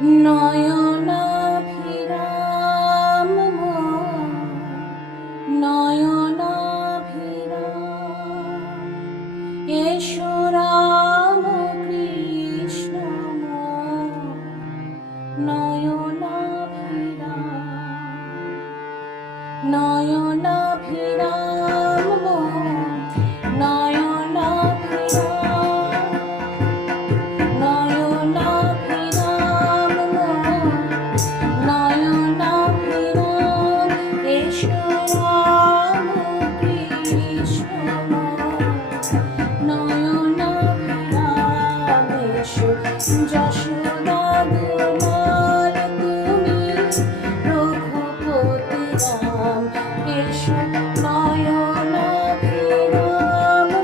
নয়নাভিরাম মোর, নয়নাভিরাম। এসো রাম কৃষ্ণ মোর, নয়নাভিরাম। নয়নাভিরাম মোর, নয়নাভিরাম। নয়নাভিরাম মোর, নয়নাভিরাম। এসো রাম কৃষ্ণ মোর, নয়নাভিরাম। এসো যশোদা দুলাল তুমি, রঘুপতি রাম। এসো নয়নাভিরাম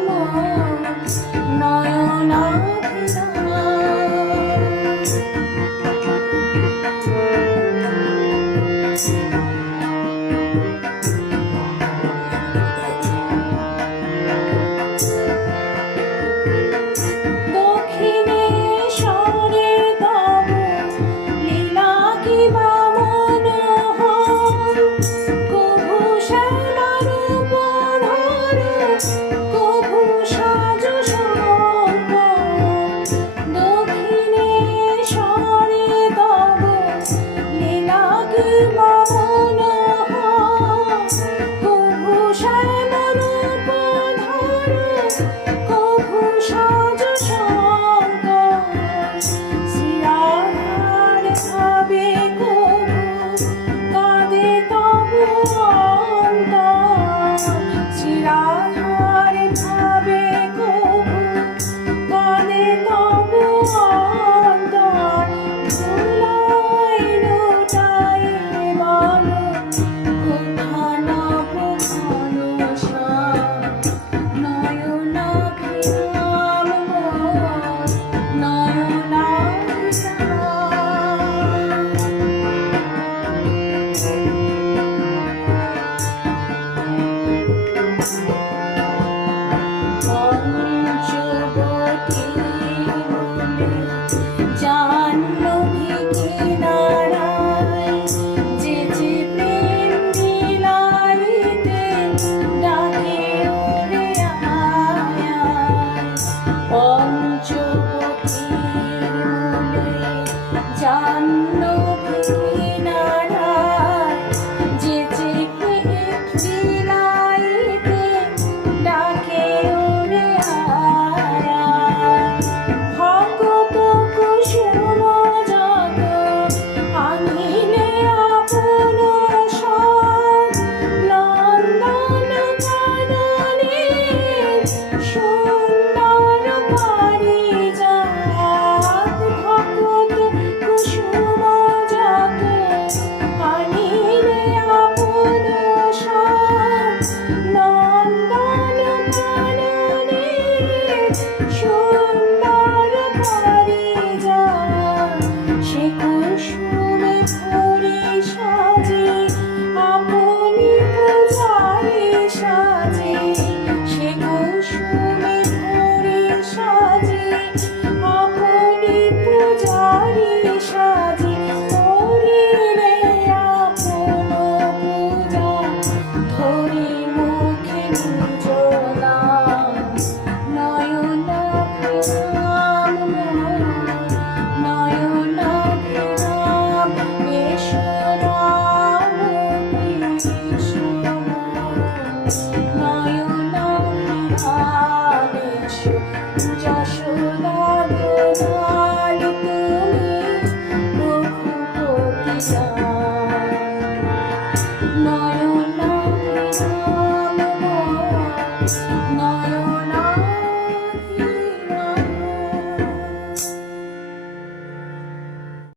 মোর, দক্ষিণেশ্বরে তব লীলা কি বা মনোহর। কভু শ্যামারূপ ধর, কভু সাজো শঙ্কর। দক্ষিণেশ্বরে তব লীলা কি বা মনোহর। কভু শ্যামারূপ ধর, কভু সাজো শঙ্কর। শ্রীরাধার ভাবে কভু কাঁদে তব অন্তর। শ্রীরাধার ভাবে কভু কাঁদে তব অন্তর। ধুলায় লোটায় বলো কোথা নব ঘনশ্যাম। নয়নাভিরাম মোর, নয়নাভিরাম। পঞ্চবটী বলে জাহ্নবী কিনারায়, যেচে প্রেম বিলাইতে ডাকে ওরে আয় আয়। পঞ্চবটী বলে জাহ্নবী কিনারায়, যেচে প্রেম বিলাইতে ডাকে ওরে আয় আয়। ভকত কুসুম যত আনিলে আপন সব, নন্দন কাননে সুন্দর পারিজাত। ভকত কুসুম যত আনিলে আপন সব, নন্দন কাননে সুন্দর পারিজাত। সে কুসুমে ভরে সাজে আপনি পূজারে সাজে। সে কুসুমে ভরে সাজে আপনি পূজারে সাজে। করিলে আপন পূজা ধরি মুখে নিজ নাম। নয়নাভিরাম মোর, নয়নাভিরাম। এসো রাম কৃষ্ণ মোর, নয়নাভিরাম। এসো যশোদা দুলাল তুমি, রঘুপতি রাম। নয়নাভিরাম মোর,